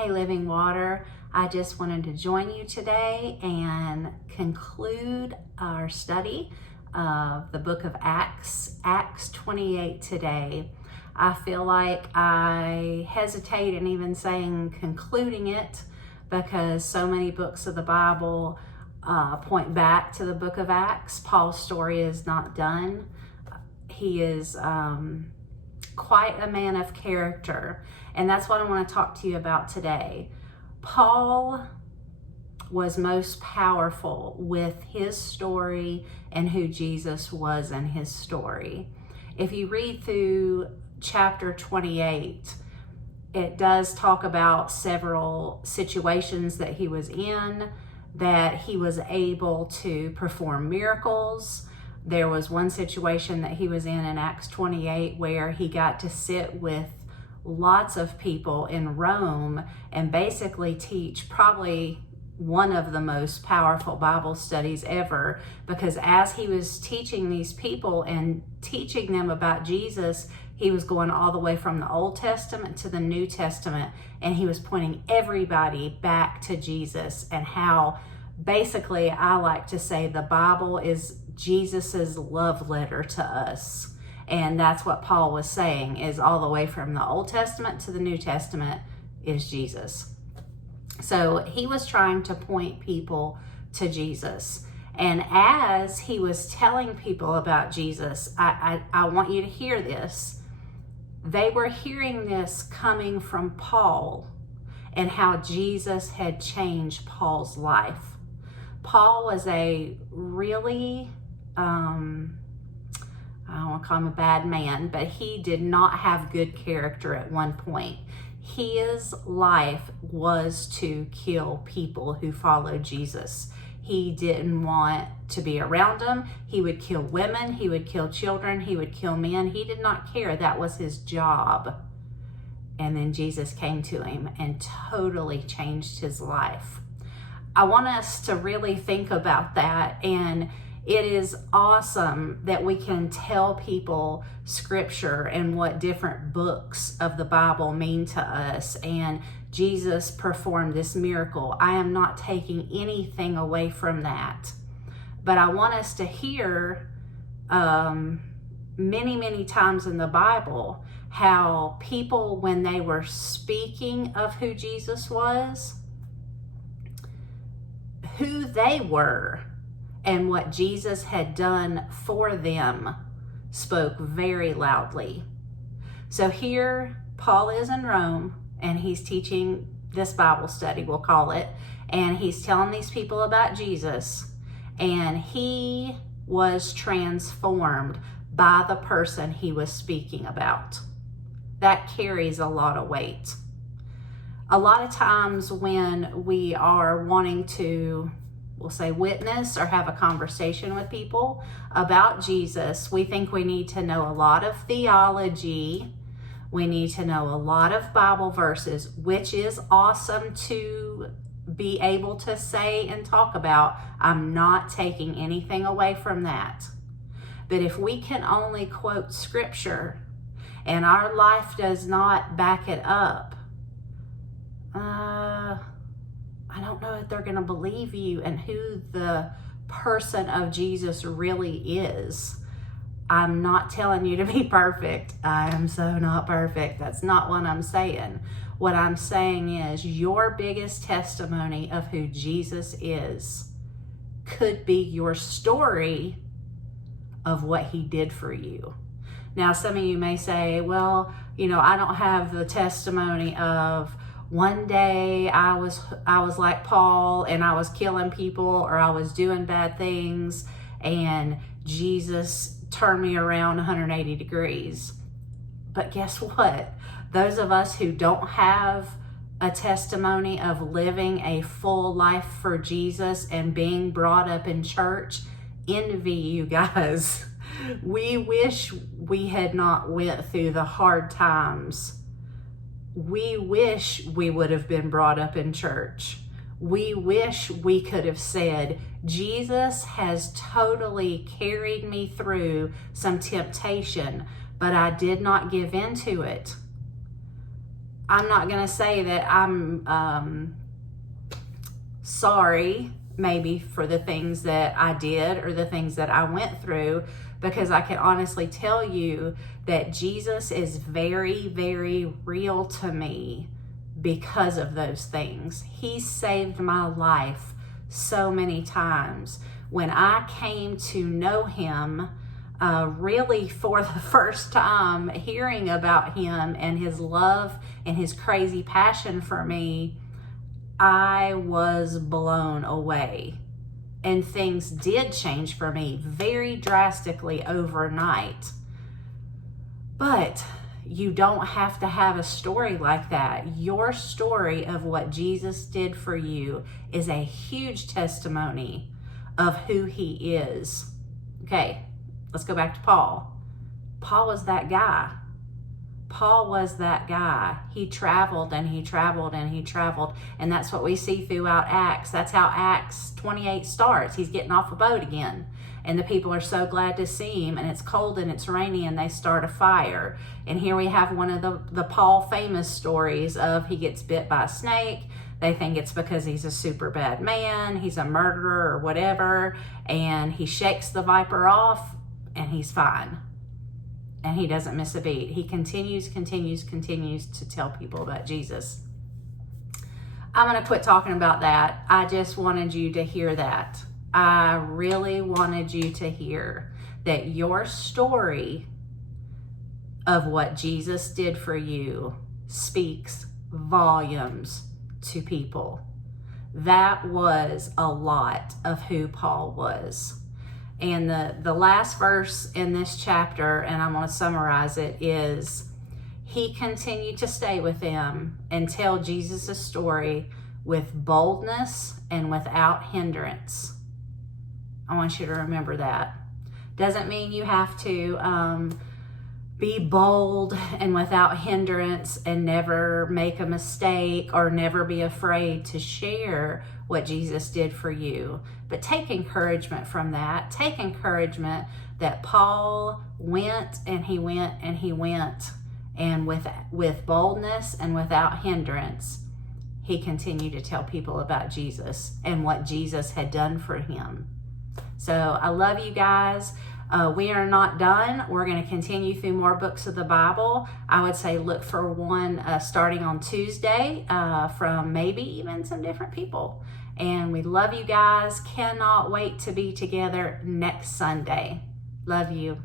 Hey, Living Water. I just wanted to join you today and conclude our study of the book of Acts, Acts 28 today. I feel like I hesitate in even saying concluding it because so many books of the Bible point back to the book of Acts. Paul's story is not done. He is quite a man of character, and that's what I want to talk to you about today. Paul was most powerful with his story and who Jesus was in his story. If you read through chapter 28, it does talk about several situations that he was in, that he was able to perform miracles. There was one situation that he was in Acts 28 where he got to sit with lots of people in Rome and basically teach probably one of the most powerful Bible studies ever, because as he was teaching these people and teaching them about Jesus, he was going all the way from the Old Testament to the New Testament, and he was pointing everybody back to Jesus, and how basically I like to say the Bible is Jesus's love letter to us. And that's what Paul was saying, is all the way from the Old Testament to the New Testament is Jesus. So he was trying to point people to Jesus. And as he was telling people about Jesus, I want you to hear this. They were hearing this coming from Paul and how Jesus had changed Paul's life. Paul was a really, I don't want to call him a bad man, but he did not have good character at one point. His life was to kill people who followed Jesus. He didn't want to be around them. He would kill women. He would kill children. He would kill men. He did not care. That was his job. And then Jesus came to him and totally changed his life. I want us to really think about that, and it is awesome that we can tell people scripture and what different books of the Bible mean to us. And Jesus performed this miracle. I am not taking anything away from that. But I want us to hear many, many times in the Bible how people, when they were speaking of who Jesus was, who they were, and what Jesus had done for them, spoke very loudly. So here Paul is in Rome, and he's teaching this Bible study, we'll call it, and he's telling these people about Jesus, and he was transformed by the person he was speaking about. That carries a lot of weight. A lot of times when we are wanting to, we'll say, witness or have a conversation with people about Jesus, we think we need to know a lot of theology. We need to know a lot of Bible verses, which is awesome to be able to say and talk about. I'm not taking anything away from that. But if we can only quote scripture and our life does not back it up, I don't know if they're going to believe you and who the person of Jesus really is. I'm not telling you to be perfect. I am so not perfect. That's not what I'm saying. What I'm saying is your biggest testimony of who Jesus is could be your story of what he did for you. Now, some of you may say, well, I don't have the testimony of one day I was like Paul and I was killing people, or I was doing bad things and Jesus turned me around 180 degrees. But guess what? Those of us who don't have a testimony of living a full life for Jesus and being brought up in church envy you guys. We wish we had not went through the hard times. We wish we would have been brought up in church. We wish we could have said, Jesus has totally carried me through some temptation, but I did not give in to it. I'm not going to say that I'm sorry maybe for the things that I did or the things that I went through, because I can honestly tell you that Jesus is very, very real to me because of those things. He saved my life so many times. When I came to know him, really for the first time, hearing about him and his love and his crazy passion for me, I was blown away. And things did change for me very drastically overnight. But you don't have to have a story like that. Your story of what Jesus did for you is a huge testimony of who he is. Okay, let's go back to Paul. Paul was that guy. Paul was that guy. He traveled and he traveled and he traveled. And that's what we see throughout Acts. That's how Acts 28 starts. He's getting off a boat again. And the people are so glad to see him. And it's cold and it's rainy and they start a fire. And here we have one of the Paul famous stories of he gets bit by a snake. They think it's because he's a super bad man. He's a murderer or whatever. And he shakes the viper off and he's fine. And he doesn't miss a beat. He continues to tell people about Jesus. I'm going to quit talking about that. I just wanted you to hear that. I really wanted you to hear that your story of what Jesus did for you speaks volumes to people. That was a lot of who Paul was. And the last verse in this chapter, and I'm going to summarize it, is he continued to stay with them and tell Jesus' story with boldness and without hindrance. I want you to remember that. Doesn't mean you have to be bold and without hindrance and never make a mistake or never be afraid to share what Jesus did for you. But take encouragement from that. Take encouragement that Paul went and he went and he went, and with boldness and without hindrance, he continued to tell people about Jesus and what Jesus had done for him. So I love you guys. We are not done. We're going to continue through more books of the Bible. I would say look for one starting on Tuesday from maybe even some different people. And we love you guys. Cannot wait to be together next Sunday. Love you.